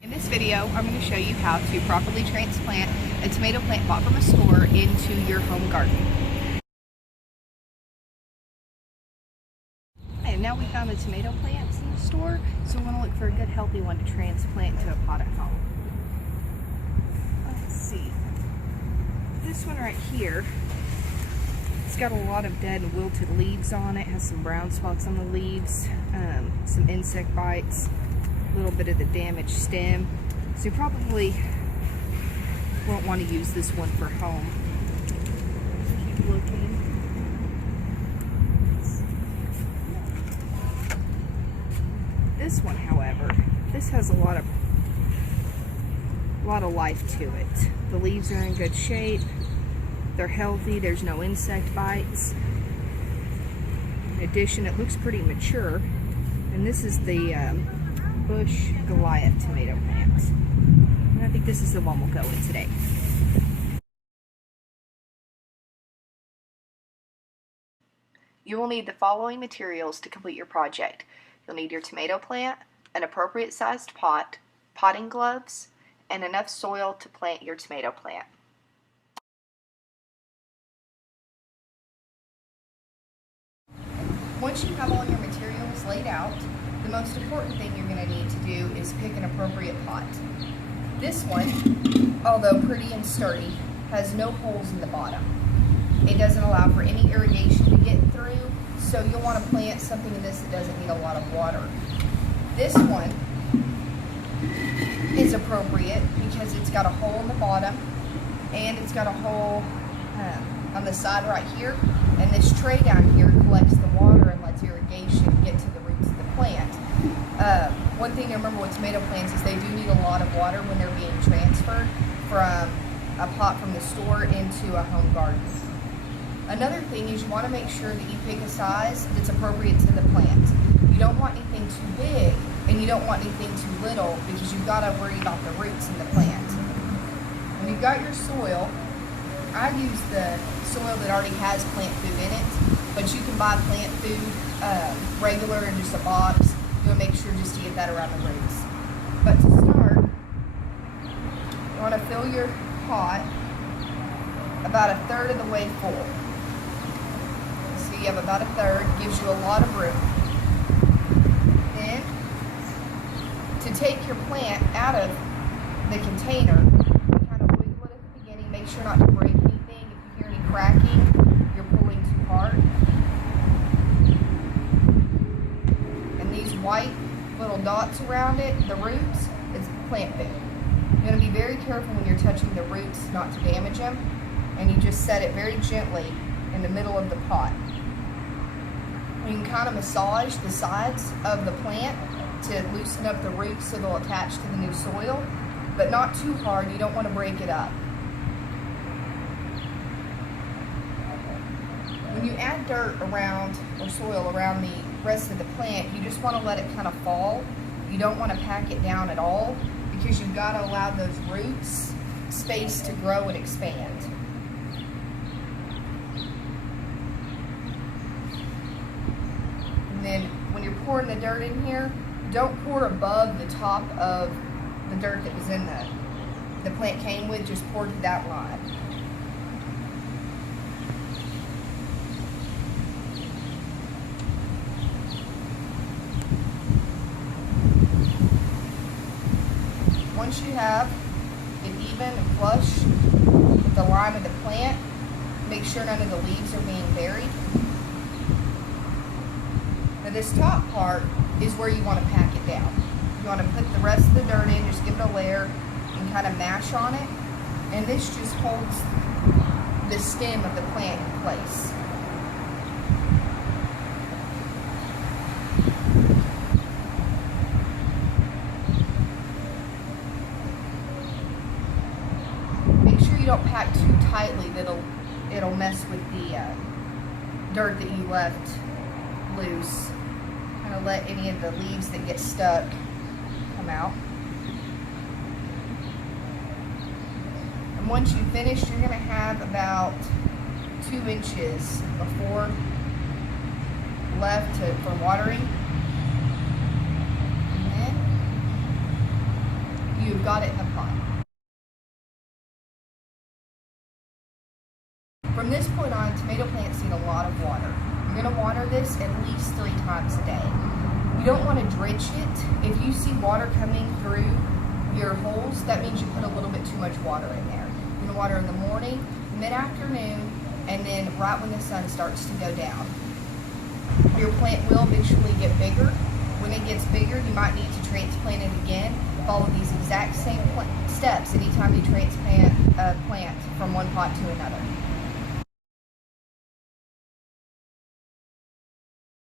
In this video, I'm going to show you how to properly transplant a tomato plant bought from a store into your home garden. And now we found the tomato plants in the store, so we want to look for a good healthy one to transplant into a pot at home. Let's see. This one right here, it's got a lot of dead and wilted leaves on it, has some brown spots on the leaves, some insect bites, a little bit of the damaged stem. So you probably won't want to use this one for home. Keep looking. This one, however, this has a lot of life to it. The leaves are in good shape. They're healthy. There's no insect bites. In addition, it looks pretty mature. And this is the Bush Goliath tomato plant. And I think this is the one we'll go with today. You will need the following materials to complete your project. You'll need your tomato plant, an appropriate sized pot, potting gloves, and enough soil to plant your tomato plant. Once you have all your materials laid out, the most important thing you're going to need to do is pick an appropriate pot. This one, although pretty and sturdy, has no holes in the bottom. It doesn't allow for any irrigation to get through, so you'll want to plant something in this that doesn't need a lot of water. This one is appropriate because it's got a hole in the bottom and it's got a hole on the side right here, and this tray down here collects the water and lets irrigation get to the roots of the plant. One thing to remember with tomato plants is they do need a lot of water when they're being transferred from a pot from the store into a home garden. Another thing is you want to make sure that you pick a size that's appropriate to the plant. You don't want anything too big and you don't want anything too little, because you've got to worry about the roots in the plant. When you've got your soil, I use the soil that already has plant food in it, but you can buy plant food regular in just a box. You want to make sure just to get that around the roots. But to start, you want to fill your pot about 1/3 of the way full. So you have about 1/3, gives you a lot of room. Then, to take your plant out of the container, kind of wiggle it at the beginning, make sure not to break anything. If you hear any cracking, you're pulling too hard. And these white little dots around it, the roots, it's plant food. You're going to be very careful when you're touching the roots not to damage them, and you just set it very gently in the middle of the pot. You can kind of massage the sides of the plant to loosen up the roots so they'll attach to the new soil, but not too hard. You don't want to break it up. When you add dirt around, or soil around the rest of the plant, you just want to let it kind of fall. You don't want to pack it down at all, because you've got to allow those roots space to grow and expand. And then when you're pouring the dirt in here, don't pour above the top of the dirt that was in the plant came with, just pour to that line. Once you have it even and flush with the line of the plant, make sure none of the leaves are being buried. Now this top part is where you want to pack it down. You want to put the rest of the dirt in, just give it a layer and kind of mash on it. And this just holds the stem of the plant in place. Don't pack too tightly that it'll mess with the dirt that you left loose. Kind of let any of the leaves that get stuck come out. And once you finish, you're going to have about 2 inches before left for watering. And then you've got it in the pot. From this point on, tomato plants need a lot of water. You're going to water this at least 3 times a day. You don't want to drench it. If you see water coming through your holes, that means you put a little bit too much water in there. You're going to water in the morning, mid-afternoon, and then right when the sun starts to go down. Your plant will eventually get bigger. When it gets bigger, you might need to transplant it again. Follow these exact same steps anytime you transplant a plant from one pot to another.